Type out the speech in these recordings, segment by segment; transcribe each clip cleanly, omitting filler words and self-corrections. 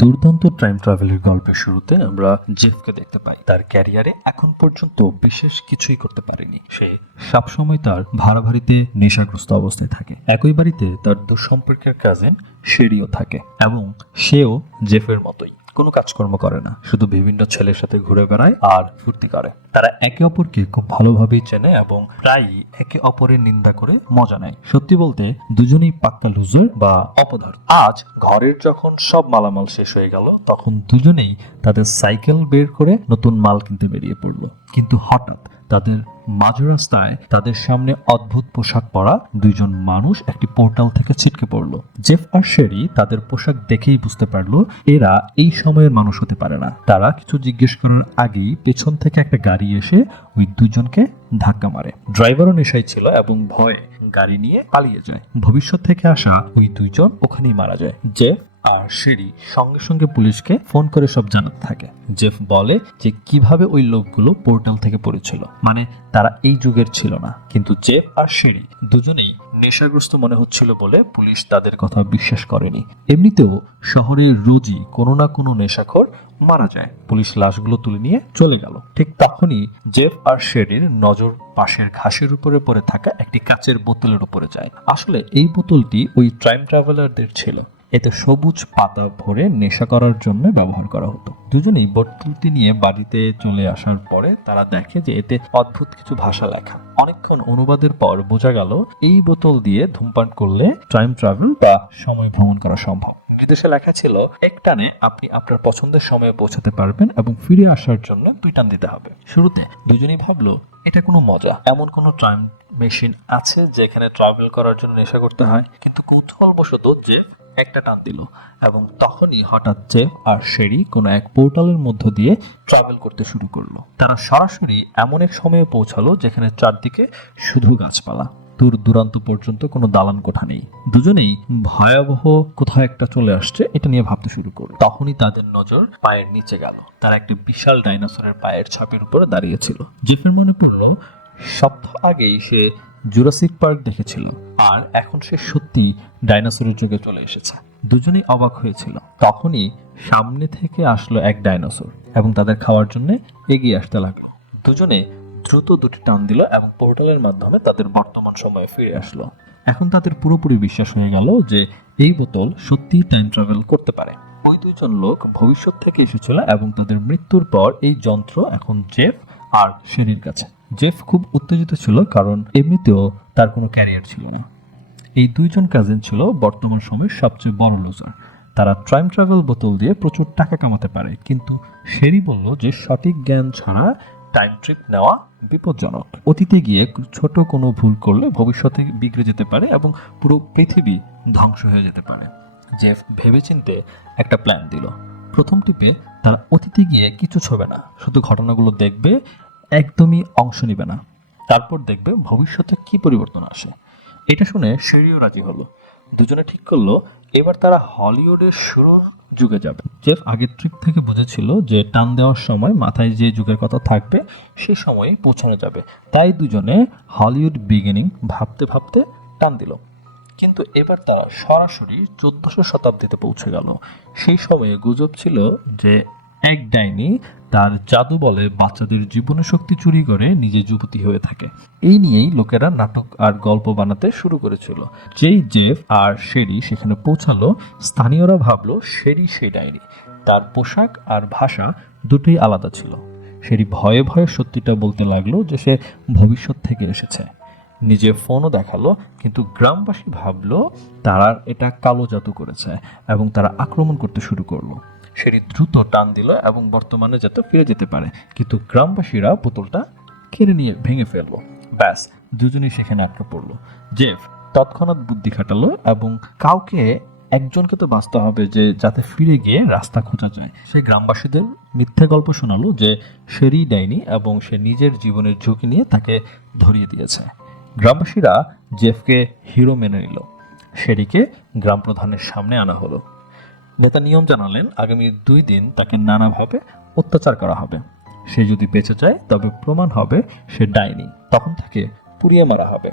দুর্দান্ত টাইম ট্রাভেলের গল্পের শুরুতে আমরা জেফকে দেখতে পাই। তার ক্যারিয়ারে এখন পর্যন্ত বিশেষ কিছুই করতে পারেনি। সে সবসময় তার ভাড়া বাড়িতে নেশাগ্রস্ত অবস্থায় থাকে। একই বাড়িতে তার দুঃসম্পর্কের কাজিন শেরিও থাকে এবং সেও জেফের মতোই কোনো কাজকর্ম করে না, শুধু বিভিন্ন ছেলের সাথে ঘুরে বেড়ায় আর ফুর্তি করে। তারা একে অপরকে খুব ভালোভাবেই চেনে এবং প্রায়ই একে অপরের নিন্দা করে মজা নেয়। সত্যি বলতে দুজনেই পাক্কা লুজার বা অপদার্থ। আজ ঘরের যখন সব মালামাল শেষ হয়ে গেল, তখন দুজনেই তাদের সাইকেল বের করে নতুন মাল কিনতে বেরিয়ে পড়লো। কিন্তু হঠাৎ তাদের মাঝ রাস্তায় তাদের সামনে অদ্ভুত পোশাক পরা দুইজন মানুষ একটি পোর্টাল থেকে ছিটকে পড়লো। জেফ আর শেরি তাদের পোশাক দেখেই বুঝতে পারলো এরা এই সময়ের মানুষ হতে পারে না। তারা কিছু জিজ্ঞেস করার আগেই পেছন থেকে একটা গাড়ি এসে ওই দুজনকে ধাক্কা মারে। ড্রাইভারও নেশায় ছিল এবং ভয়ে গাড়ি নিয়ে পালিয়ে যায়। ভবিষ্যৎ থেকে আসা ওই দুইজন ওখানেই মারা যায়। জেফ আর শেরি সঙ্গে সঙ্গে পুলিশকে ফোন করে সব জানাতে থাকে। জেফ বলে যে কিভাবে ওই লোকগুলো পোর্টাল থেকে পড়েছিল, মানে তারা এই যুগের ছিল না। কিন্তু জেফ আর শেরি দুজনেই নেশাগ্রস্ত মনে হচ্ছিল বলে পুলিশ তাদের কথা বিশ্বাস করেনি। এমনিতেও শহরে রোজই কোনো না কোনো নেশাখোর মারা যায়। পুলিশ লাশগুলো তুলে নিয়ে চলে গেল। ঠিক তখনই জেফ আর শেরির নজর পাশের ঘাসের উপরে পড়ে থাকা একটি কাচের বোতলের উপরে যায়। আসলে এই বোতলটি ওই টাইম ট্রাভেলারদের ছিল। এতে সবুজ পাতা ভরে নেশা করার জন্য ব্যবহার করা হতো। দুজনেই বোতলটি নিয়ে বাড়িতে চলে আসার পরে তারা দেখে যে এতে অদ্ভুত কিছু ভাষা লেখা। অনেকক্ষণ অনুবাদের পর বোঝা গেল এই বোতল দিয়ে ধূমপান করলে টাইম ট্রাভেল বা সময় ভ্রমণ করা সম্ভব। নির্দেশে লেখা ছিল এক টানে আপনি আপনার পছন্দের সময়ে পৌঁছাতে পারবেন এবং ফিরে আসার জন্য 2 টান দিতে হবে। শুরুতে দুজনেই ভাবলো এটা কোনো মজা, এমন কোনো টাইম মেশিন আছে যেখানে ট্রাভেল করার জন্য নেশা করতে হয়। কিন্তু কৌতূহলবশত যে একটা টান দিল এবং তখনই হঠাৎ জেফ আর শেরি কোনো এক পোর্টালের মধ্য দিয়ে ট্রাভেল করতে শুরু করলো। তারা সরাসরি এমন এক সময়ে পৌঁছালো যেখানে চারদিকে শুধু গাছপালা, দূর দূরান্ত পর্যন্ত কোনো দালান কোঠা নেই। দুজনেই ভয়াবহ কোথাও একটা চলে আসছে এটা নিয়ে ভাবতে শুরু করলো। তখনই তাদের নজর পায়ের নিচে গেল। তারা একটি বিশাল ডাইনোসরের পায়ের ছাপের উপরে দাঁড়িয়েছিল। জেফের মনে পড়লো সপ্তাহ আগেই সে জুরাসিক পার্ক দেখেছিল আর এখন সে সত্যি ডাইনোসরের যুগে চলে এসেছে। দুজনেই অবাক হয়েছিল। তখনই সামনে থেকে আসলো এক ডাইনোসর এবং তাদের খাওয়ার জন্য এগিয়ে আসতে লাগলো। দুজনে দ্রুত 2টি টান দিল এবং পোর্টালের মাধ্যমে তাদের বর্তমান সময়ে ফিরে আসলো। এখন তাদের পুরোপুরি বিশ্বাস হয়ে গেল যে এই বোতল সত্যিই টাইম ট্রাভেল করতে পারে। ওই দুইজন লোক ভবিষ্যৎ থেকে এসেছিল এবং তাদের মৃত্যুর পর এই যন্ত্র এখন জেফ আর শেরির কাছে। জেফ খুব উত্তেজিত ছিল কারণ এমনিতেও তার কোনো ক্যারিয়ার ছিল না। এই দুইজন কাজিন ছিল বর্তমান সময়ের সবচেয়ে বড় লুজার। তারা টাইম ট্রাভেল বোতল দিয়ে প্রচুর টাকা কামাতে পারে, কিন্তু শেরি বলল যে সঠিক জ্ঞান ছাড়া টাইম ট্রিপ নেওয়া বিপজ্জনক। অতীতে গিয়ে ছোট কোনো ভুল করলে ভবিষ্যতে বিগড়ে যেতে পারে এবং পুরো পৃথিবী ধ্বংস হয়ে যেতে পারে। জেফ ভেবেচিন্তে একটা প্ল্যান দিল। প্রথম টিপে তারা অতীতে গিয়ে কিছু ছবে না, শুধু ঘটনাগুলো দেখবে, একদমই অংশ নিবে না। তারপর দেখবে ভবিষ্যতে কি পরিবর্তন আসে। এটা শুনে শেরিও রাজি হলো। দুজনে ঠিক করলো এবার তারা হলিউডের শুরুর যুগে যাবে। জেফ আগের ট্রিপ থেকে বুঝেছিল যে টান দেওয়ার সময় মাথায় যে যুগের কথা থাকবে সেই সময়ে পৌঁছানো যাবে। তাই দুজনে হলিউড বিগিনিং ভাবতে ভাবতে টান দিল। কিন্তু এবার তারা সরাসরি 1400 শতাব্দীতে পৌঁছে গেল। সেই সময়ে গুজব ছিল যে এক ডাইনি তার জাদু বলে বাচ্চাদের জীবনের শক্তি চুরি করে নিজে যুবতী হয়ে থাকে। এই নিয়েই লোকেরা নাটক আর গল্প বানাতে শুরু করেছিল। যেই জেফ আর শেরি সেখানে পৌঁছালো, স্থানীয়রা ভাবলো শেরি সেই ডাইনি। তার পোশাক আর ভাষা দুটোই আলাদা ছিল। শেরি ভয়ে ভয়ে সত্যিটা বলতে লাগলো যে সে ভবিষ্যৎ থেকে এসেছে। নিজে ফোনও দেখালো, কিন্তু গ্রামবাসী ভাবলো তারা এটা কালো জাদু করেছে এবং তারা আক্রমণ করতে শুরু করলো। শেরি দ্রুত টান দিল এবং বর্তমানে যাতে ফিরে যেতে পারে, কিন্তু গ্রামবাসীরা বোতলটা কেড়ে নিয়ে ভেঙে ফেললো। ব্যাস, দুজনেই সেখানে আটকে পড়লো। জেফ তৎক্ষণাৎ বুদ্ধি খাটালো এবং একজনকে তো বাঁচতে হবে যে যাতে ফিরে গিয়ে রাস্তা খোঁজা যায়। সে গ্রামবাসীদের মিথ্যে গল্প শোনালো যে শেরি ডাইনি এবং সে নিজের জীবনের ঝুঁকি নিয়ে তাকে ধরিয়ে দিয়েছে। গ্রামবাসীরা জেফকে হিরো মেনে নিল। শেরিকে গ্রাম প্রধানের সামনে আনা হলো। নেতা নিয়ম জানালেন আগামী 2 দিন তাকে নানাভাবে অত্যাচার করা হবে। সে যদি বেঁচে যায় তবে প্রমাণ হবে সে ডাইনি, তখন তাকে পুড়িয়ে মারা হবে।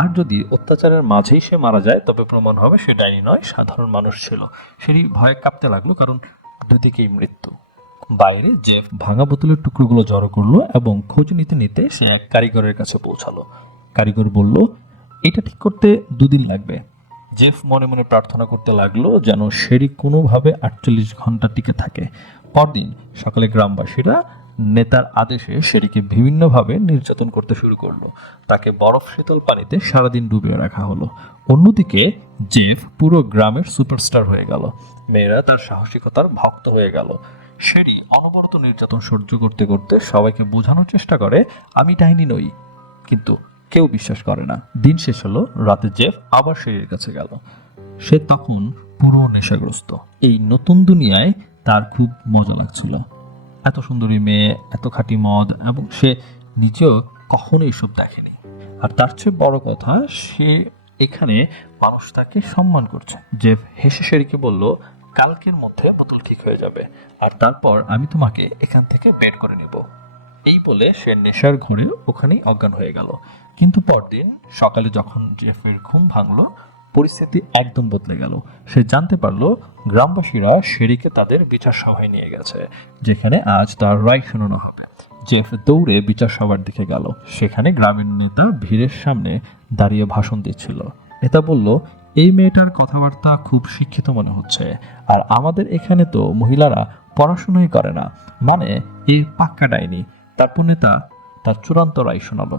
আর যদি অত্যাচারের মাঝেই সে মারা যায় তবে প্রমাণ হবে সে ডাইনি নয়, সাধারণ মানুষ ছিল। শেরি ভয়ে কাঁপতে লাগলো, কারণ দুদিকেই মৃত্যু। বাইরে জেফ ভাঙা বোতলের টুকরোগুলো জড়ো করলো এবং খোঁজ নিতে নিতে সে এক কারিগরের কাছে পৌঁছালো। কারিগর বলল, এটা ঠিক করতে 2 দিন লাগবে। জেফ মনে মনে প্রার্থনা করতে লাগলো যেন শেরি কোনোভাবে 48 ঘন্টা টিকে থাকে। পরদিন সকালে গ্রামবাসীরা নেতার আদেশে শেরিকে বিভিন্নভাবে নির্যাতন করতে শুরু করলো। তাকে বরফ শীতল পানিতে সারাদিন ডুবিয়ে রাখা হলো। অন্যদিকে জেফ পুরো গ্রামের সুপারস্টার হয়ে গেল। মেয়েরা তার সাহসিকতার ভক্ত হয়ে গেল। শেরি অনবরত নির্যাতন সহ্য করতে করতে সবাইকে বোঝানোর চেষ্টা করে, আমি ডাইনি নই, কিন্তু কেউ বিশ্বাস করে না। দিন শেষ হলো, রাতে জেফ আবার শেরির কাছে গেল। সে তখন পুরো নেশাগ্রস্ত। এই নতুন দুনিয়ায় তার খুব মজা লাগছিল। এত সুন্দরী মেয়ে, এত খাঁটি মদ, এবং সে নিজেও কখনো এসব দেখেনি। আর তার চেয়ে বড় কথা, সে এখানে মানুষ তাকে সম্মান করছে। জেফ হেসে শেরিকে বলল, কালকের মধ্যে বোতল ঠিক হয়ে যাবে, আর তারপর আমি তোমাকে এখান থেকে বের করে নেব। এই বলে সে নেশার ঘরে ওখানেই অজ্ঞান হয়ে গেল। কিন্তু পরদিন সকালে যখন জেফের ঘুম ভাঙলো, পরিস্থিতি একদম বদলে গেল। সে জানতে পারলো গ্রামবাসীরা শেরিকে তাদের বিচার সভায় নিয়ে গেছে, যেখানে আজ তার রায় শোনানো হবে। জেফ দৌড়ে বিচার সভার দিকে গেল। সেখানে গ্রামের নেতা ভিড়ের সামনে দাঁড়িয়ে ভাষণ দিচ্ছিল। নেতা বলল, এই মেয়েটার কথাবার্তা খুব শিক্ষিত মনে হচ্ছে, আর আমাদের এখানে তো মহিলারা পড়াশোনাই করে না, মানে এ পাক্কা ডাইনি। তারপর নেতা তার চূড়ান্ত রায় শোনালো,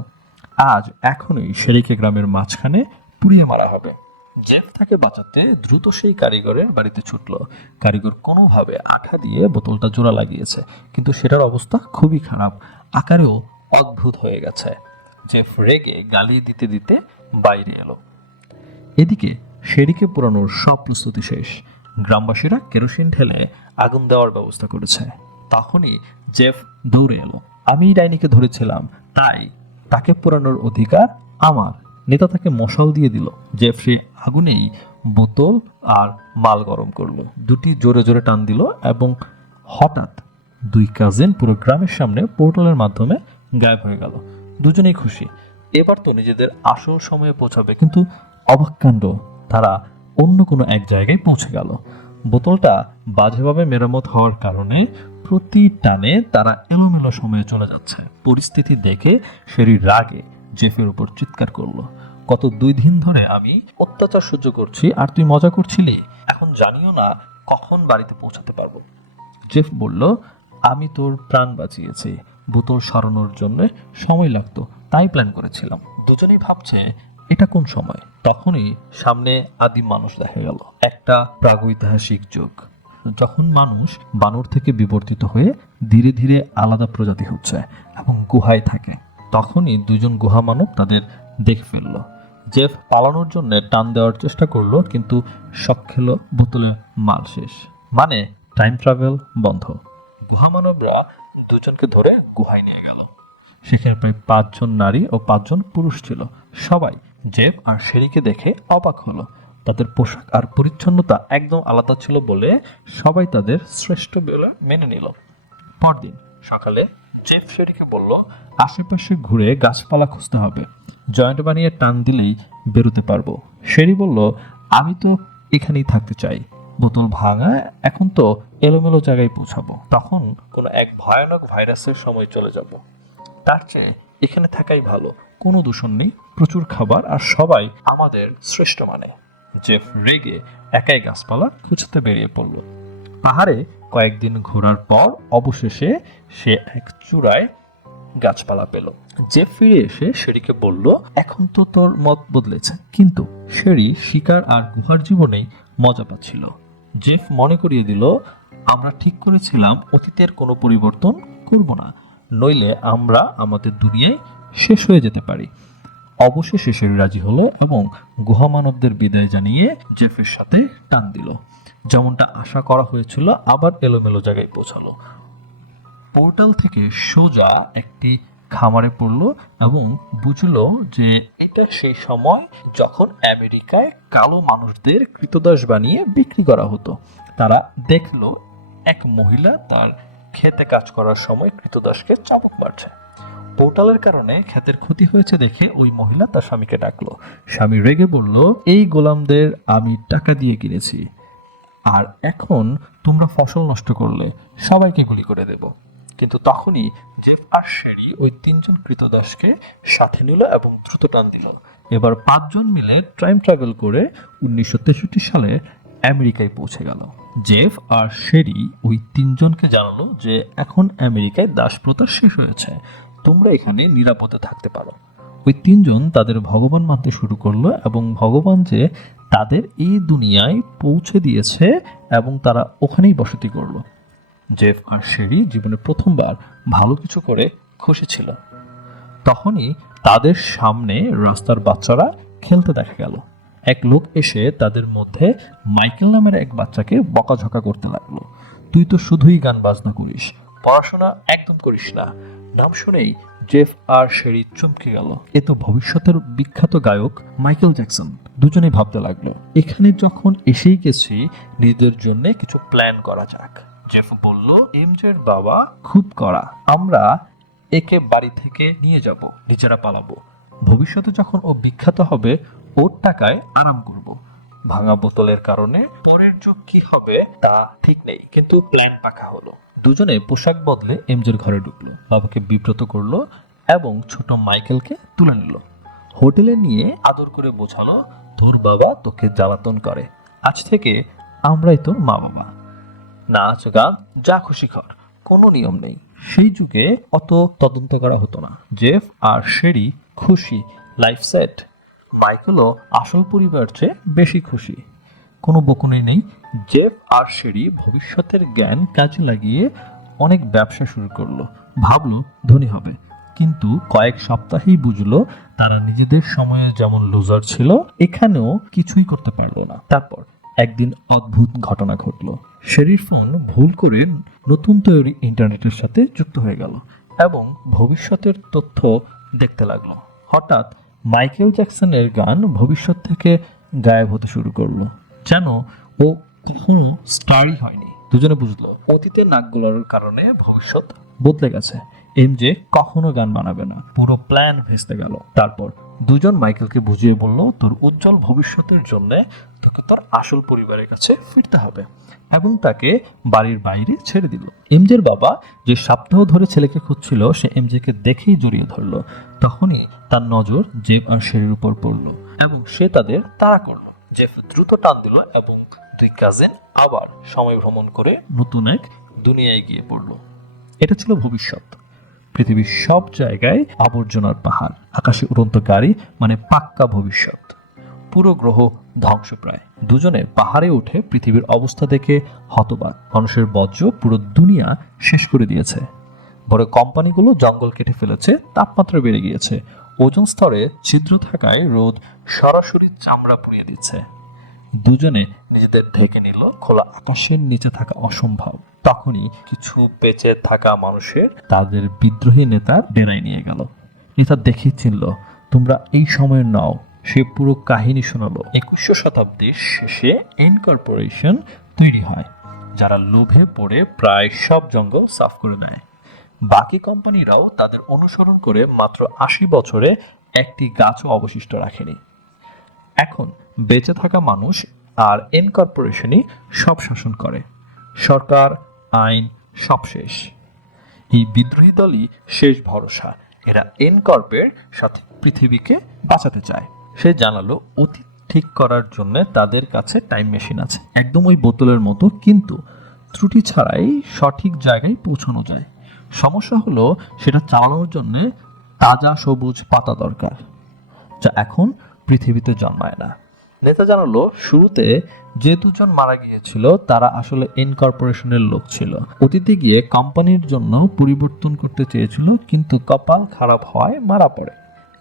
আজ এখনই শেরিকে গ্রামের মাঝখানে পুড়িয়ে মারা হবে। জেফ তাকে বাঁচাতে দ্রুত সেই কারিগরের বাড়িতে ছুটলো। কারিগর কোনোভাবে আঠা দিয়ে বোতলটা জোড়া লাগিয়েছে, কিন্তু সেটার অবস্থা খুবই খারাপ, আকারেও অদ্ভুত হয়ে গেছে। জেফ রেগে গালি দিতে দিতে বাইরে এলো। এদিকে শেরিকে পোড়ানোর সব প্রস্তুতি শেষ। গ্রামবাসীরা কেরোসিন ঢেলে আগুন দেওয়ার ব্যবস্থা করেছে। তখনই জেফ দৌড়ে এলো, আমি ডাইনিকে ধরেছিলাম, তাই তাকে পোড়ানোর অধিকার আমার। নেতা তাকে মশাল দিয়ে দিল। জেফ সে আগুনেই বোতল আর মাল গরম করলো। দুটি জোরে জোরে টান দিল এবং হঠাৎ 2 কাজিন পুরো গ্রামের সামনে পোর্টালের মাধ্যমে গায়েব হয়ে গেল। দুজনেই খুশি, এবার তো নিজেদের আসল সময়ে পৌঁছাবে। কিন্তু অবাক কাণ্ড, তারা অন্য কোনো এক জায়গায় পৌঁছে গেল। বোতলটা বাজেভাবে মেরামত হওয়ার কারণে প্রতি টানে তারা এলোমেলো সময়ে চলে যাচ্ছে। পরিস্থিতি দেখে শেরি রাগে জেফের উপর চিৎকার করলো, গত 2 দিন ধরে আমি অত্যাচার সহ্য করছি, আর তুই মজা করছিলি। এখন জানিও না কখন বাড়িতে পৌঁছাতে পারবো। জেফ বলল, আমি তোর প্রাণ বাঁচিয়েছি, বোতল সরানোর জন্য সময় লাগতো, তাই প্ল্যান করেছিলাম। দুজনেই ভাবছে এটা কোন সময়। তখনই সামনে আদিম মানুষ দেখা গেল, একটা প্রাগৈতিহাসিক যুগ, যখন মানুষ বানর থেকে বিবর্তিত হয়ে ধীরে ধীরে আলাদা প্রজাতি হচ্ছে এবং গুহায় থাকে। তখনই 2জন গুহা মানব তাদের দেখে ফেলল। জেফ পালানোর জন্য টান দেওয়ার চেষ্টা করলো, কিন্তু শক খেলো, বোতলে মাল শেষ, মানে টাইম ট্রাভেল বন্ধ। গুহা মানবরা 2জনকে ধরে গুহায় নিয়ে গেল। সেখানে প্রায় 5 জন নারী ও 5 জন পুরুষ ছিল। সবাই জেফ আর শেরিকে দেখে অবাক হলো। তাদের পোশাক আর পরিচ্ছন্নতা একদম আলাদা ছিল বলে সবাই তাদের শ্রেষ্ঠ বলে মেনে নিল। পরদিন সকালে জেফ শেরিকে বলল, আশেপাশে ঘুরে গাছপালা খুঁজতে হবে, জয়েন্ট বানিয়ে টান দিলেই বেরোতে পারবো। শেরি বলল, আমি তো এখানেই থাকতে চাই, বোতল ভাঙা, এখন তো এলোমেলো জায়গায় পৌঁছাবো, তখন কোনো এক ভয়ানক ভাইরাসের সময় চলে যাব। তার চেয়ে এখানে থাকাই ভালো, কোনো দূষণ নেই, প্রচুর খাবার, আর সবাই আমাদের শ্রেষ্ঠ মানে। জেফ রেগে একাই গাছপালা খুঁজতে বেরিয়ে পড়ল। পাহাড়ে কয়েকদিন ঘোরার পর অবশেষে সে এক চূড়ায় গাছপালা পেল। জেফ ফিরে এসে শেরিকে বলল, এখন তো তোর মত বদলেছে। কিন্তু শেরি শিকার আর গুহার জীবনেই মজা পাচ্ছিল। জেফ মনে করিয়ে দিল, আমরা ঠিক করেছিলাম অতীতের কোনো পরিবর্তন করব না, নইলে আমরা আমাদের দুনিয়ায় শেষ হয়ে যেতে পারি। অবশেষে শেরি রাজি হলো এবং গুহা মানবদের বিদায় জানিয়ে জেফের সাথে টান দিল। যেমনটা আশা করা হয়েছিল, আবার এলোমেলো জায়গায় পৌঁছালো। পোর্টাল থেকে সোজা একটি খামারে পড়লো এবং বুঝলো যে এটা সেই সময় যখন আমেরিকায় কালো মানুষদের কৃতদাস বানিয়ে বিক্রি করা হতো। তারা দেখলো এক মহিলা তার খেতে কাজ করার সময় কৃতদাসকে চাবুক মারছে। পোর্টালের কারণে ক্ষেতের ক্ষতি হয়েছে দেখে ওই মহিলা তার স্বামীকে ডাকলো। স্বামী রেগে বলল, এই গোলামদের আমি টাকা দিয়ে কিনেছি, আর এখন তোমরা ফসল নষ্ট করলে সবাইকে গুলি করে দেব। কিন্তু তখনই জেফ আর শেরি ওই 3জন কৃতদাসকে সাথে নিল এবং দ্রুত টান দিল। এবার 5জন মিলে টাইম ট্রাভেল করে 1963 সালে আমেরিকায় পৌঁছে গেল। জেফ আর শেরি ওই 3জনকে জানালো যে এখন আমেরিকায় দাসপ্রথা শেষ হয়েছে, তোমরা এখানে নিরাপদে থাকতে পারো। ওই 3জন তাদের ভগবান মানতে শুরু করলো এবং ভগবান যে তাদের এই দুনিয়ায় পৌঁছে দিয়েছে এবং তারা ওখানেই বসতি করলো। জেফ আর শেরি জীবনে প্রথমবার ভালো কিছু করে খুশি ছিল। তখনই তাদের সামনে রাস্তার বাচ্চারা খেলতে দেখা গেল। এক লোক এসে তাদের মধ্যে মাইকেল নামের এক বাচ্চাকে বকাঝকা করতে লাগলো। তুই তো শুধুই গান বাজনা করিস, পড়াশোনা একদম করিস না। নাম শুনেই জেফ আর শেরি চমকে গেল। এ তো ভবিষ্যতের বিখ্যাত গায়ক মাইকেল জ্যাকসন। দুজনেই ভাবতে লাগলো, এখানে যখন এসেই গেছি, নিজেদের জন্য কিছু প্ল্যান করা যাক। জেফ বলল, এমজের বাবা খুব কড়া, আমরা একে বাড়ি থেকে নিয়ে যাব, নিজেরা পালাবো। ভবিষ্যতে যখন ও বিখ্যাত হবে, ওর টাকায় আরাম করব। ভাঙা বোতলের কারণে পরের যুগ কি হবে তা ঠিক নেই, কিন্তু প্ল্যান পাকা হলো। দুজনে পোশাক বদলে এমজের ঘরে ঢুকলো, বাবাকে বিব্রত করলো এবং ছোট মাইকেলকে তুলে নিল। হোটেলে নিয়ে আদর করে বোঝালো, তোর বাবা তোকে জ্বালাতন করে, আজ থেকে আমরাই তোর মা বাবা। নাচ গান যা খুশি কর, কোনো নিয়ম নেই। সেই যুগে অত তদন্ত করা হতো না। জেফ আর শেরি খুশি, লাইফ সেট। মাইকেলও আসল পরিবার চেয়ে বেশি খুশি, কোনো বকুনি নেই। জেফ আর শেরি ভবিষ্যতের জ্ঞান কাজে লাগিয়ে অনেক ব্যবসা শুরু করলো, ভাবলো ধনী হবে। কিন্তু কয়েক সপ্তাহেই বুঝলো তারা নিজেদের সময়ে যেমন লুজার ছিল, এখানেও কিছুই করতে পারলো না। তারপর একদিন অদ্ভুত ঘটনা ঘটলো। শেরির ফোন ভুল করে নতুন তৈরি ইন্টারনেটের সাথে যুক্ত হয়ে গেল এবং ভবিষ্যতের তথ্য দেখতে লাগলো। হঠাৎ মাইকেল জ্যাকসনের গান ভবিষ্যৎ থেকে গায়েব হতে শুরু করলো, যেন ও কখনো স্টারই হয়নি। দুজনে বুঝলো অতীতে নাকগুলোর কারণে ভবিষ্যৎ বদলে গেছে। এমজে কখনো গান বানাবে না। পুরো প্ল্যান ভেস্তে গেল। তারপর দুজন মাইকেলকে বুঝিয়ে বলল, তোর উজ্জ্বল ভবিষ্যতের জন্য তোকে তোর আসল পরিবারের কাছে ফিরতে হবে, এবং তাকে বাড়ির বাইরে ছেড়ে দিল। এমজের বাবা যে সপ্তাহ ধরে ছেলেকে খুঁজছিল, সে এমজেকে দেখেই জড়িয়ে ধরলো। তখনই তার নজর জেফ আর শেরির উপর পড়ল এবং সে তাদের তাড়া করলো। জেফ দ্রুত টান দিল এবং দুই কাজিন আবার সময় ভ্রমণ করে নতুন এক দুনিয়ায় গিয়ে পড়ল। এটা ছিল ভবিষ্যৎ। পৃথিবীর সব জায়গায় আবর্জনার পাহাড়, আকাশে উড়ন্ত গাড়ি, মানে পাক্কা ভবিষ্যৎ। পুরো গ্রহ ধ্বংসপ্রায়। দুজনে পাহাড়ে উঠে পৃথিবীর অবস্থা দেখে হতবাক। মানুষের বর্জ্য পুরো দুনিয়া শেষ করে দিয়েছে। বড় কোম্পানিগুলো জঙ্গল কেটে ফেলেছে, তাপমাত্রা বেড়ে গিয়েছে, ওজোন স্তরে ছিদ্র থাকায় রোদ সরাসরি চামড়া পুড়িয়ে দিচ্ছে। দুজনে নিজেদের ঢেকে নিল, খোলা আকাশের নিচে থাকা অসম্ভব। তখনই কিছু বেঁচে থাকা মানুষের তাদের বিদ্রোহী নেতার ডেরায় নিয়ে গেল। নেতা দেখে চিনল, তোমরা এই সময়ের নাও। সে পুরো কাহিনী শোনালো। 21শো শতাব্দীর শেষে ইনকর্পোরেশন তৈরি হয়, যারা লোভে পড়ে প্রায় সব জঙ্গল সাফ করে দেয়। বাকি কোম্পানিরাও তাদের অনুসরণ করে মাত্র 80 বছরে একটি গাছও অবশিষ্ট রাখেনি। এখন বেঁচে থাকা মানুষ আর ইনকর্পোরেশনই সব শাসন করে। সরকার, আইন সব শেষ। এই বিদ্রোহী দলই শেষ ভরসা। এরা ইনকর্পের সাথে পৃথিবীকে বাঁচাতে চায়। সে জানালো, অতীত ঠিক করার জন্য তাদের কাছে টাইম মেশিন আছে, একদম ওই বোতলের মতো, কিন্তু ত্রুটি ছাড়াই সঠিক জায়গায় পৌঁছানো যায়। সমস্যা হলো সেটা চালানোর জন্য তাজা সবুজ পাতা দরকার, যা এখন পৃথিবীতে জন্মায় না। নেতা জানালো, শুরুতে যে দুজন মারা গিয়েছিল তারা আসলে ইনকর্পোরেশনের লোক ছিল। অতীতে গিয়ে কোম্পানির জন্য পরিবর্তন করতে চেয়েছিল, কিন্তু কপাল খারাপ হয় মারা পড়ে।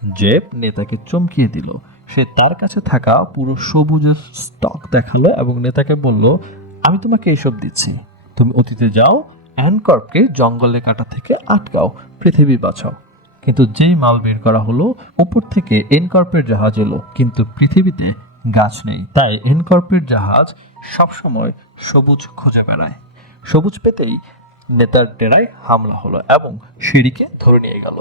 জেফ নেতাকে চমকিয়ে দিল। সে তার কাছে থাকা পুরো সবুজের স্টক দেখালো এবং নেতাকে বলল, আমি তোমাকে এসব দিচ্ছি, তুমি অতীতে যাও, ইনকর্পকে জঙ্গলে কাটা থেকে আটকাও, পৃথিবী বাঁচাও। কিন্তু যেই মাল বের করা হলো, উপর থেকে ইনকর্পের জাহাজ এলো, কিন্তু পৃথিবীতে গাছ নেই। তাই ইনকর্পের জাহাজ সবসময় সবুজ খুঁজে বেড়ায়। সবুজ পেতেই নেতার ডেরায় হামলা হলো এবং সিঁড়িকে ধরে নিয়ে গেল।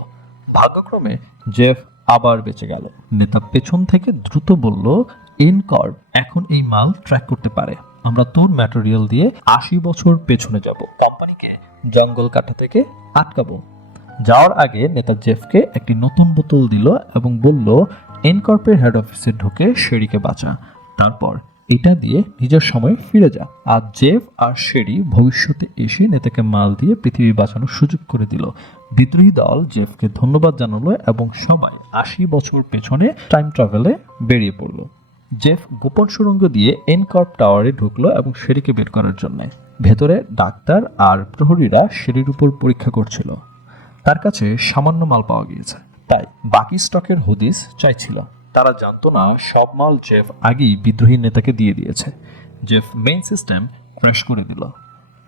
ভাগ্যক্রমে জেফ আবার বেঁচে গেল। নেতা পেছন থেকে দ্রুত বলল, এনকর্প এখন এই মাল ট্র্যাক করতে পারে। আমরা তোর ম্যাটেরিয়াল দিয়ে 80 বছর পেছনে যাব, কোম্পানিকে জঙ্গল কাটা থেকে আটকাবো। যাওয়ার আগে নেতা জেফকে একটি নতুন বোতল দিল এবং বলল, এনকর্পের হেড অফিসে ঢুকে শেরিকে বাঁচা, তারপর এটা দিয়ে নিজের সময় ফিরে যা। আর জেফ আর শেরি ভবিষ্যতে এসে নেতাকে মাল দিয়ে পৃথিবী বাঁচানোর সুযোগ করে দিল। বিদ্রোহী দল জেফকে ধন্যবাদ জানালো এবং সবাই 80 বছর পেছনে টাইম ট্রাভেলে বেরিয়ে পড়ল। জেফ গোপন সুড়ঙ্গ দিয়ে এনকর্প টাওয়ারে ঢুকলো এবং শেরিকে বের করার জন্য। ভেতরে ডাক্তার আর প্রহরীরা শেরির উপর পরীক্ষা করছিল। তার কাছে সামান্য মাল পাওয়া গিয়েছে, তাই বাকি স্টকের হদিস চাইছিল। তারা জানতো না সব মাল জেফ আগেই বিদ্রোহী নেতাকে দিয়ে দিয়েছে। জেফ মেইন সিস্টেম ক্র্যাশ করে দিল।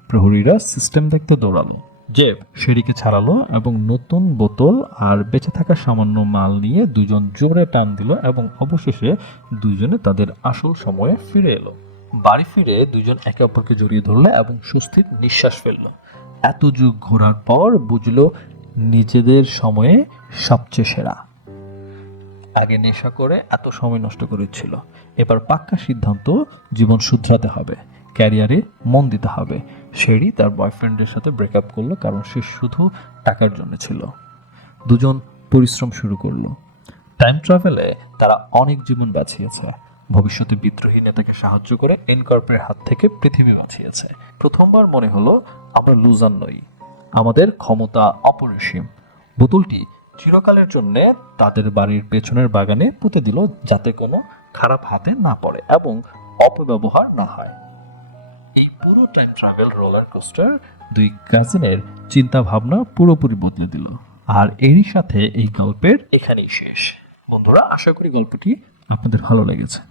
প্রহরীরা সিস্টেম দেখতে দৌড়ালো। জেফ শেরিকে ছাড়ালো এবং নতুন বোতল আর বেঁচে থাকা সামান্য মাল নিয়ে দুজন জোরে টান দিল এবং অবশেষে দুইজনে তাদের আসল সময়ে ফিরে এলো। বাড়ি ফিরে দুজন একে অপরকে জড়িয়ে ধরলো এবং স্বস্তির নিঃশ্বাস ফেললো। এত যুগ ঘোরার পর বুঝলো নিজেদের সময়ে সবচেয়ে সেরা। আগে নেশা করে এত সময় নষ্ট করেছিল, এবার পাক্কা সিদ্ধান্ত, জীবন শুধরাতে হবে, ক্যারিয়ারে মন দিতে হবে। শেরি তার বয়ফ্রেন্ডের সাথে ব্রেকআপ করলো কারণ সে শুধু টাকার জন্য ছিল। দুজন পরিশ্রম শুরু করলো। টাইম ট্রাভেলে তারা অনেক জীবন বাঁচিয়েছে, ভবিষ্যতে বিদ্রোহী নেতাকে সাহায্য করে এনকর্পের হাত থেকে পৃথিবী বাঁচিয়েছে। প্রথমবার মনে হলো আমরা লুজার নই, আমাদের ক্ষমতা অপরিসীম। বোতলটি চিরকালের জন্য তাদের বাড়ির পেছনের বাগানে পুঁতে দিল, যাতে কোনো খারাপ হাতে না পড়ে এবং অপব্যবহার না হয়। এই পুরো টাইম ট্রাভেল রোলার কোস্টার দুই কাজিনের চিন্তা ভাবনা পুরোপুরি বদলে দিল। আর এরই সাথে এই গল্পের এখানেই শেষ। বন্ধুরা, আশা করি গল্পটি আপনাদের ভালো লেগেছে।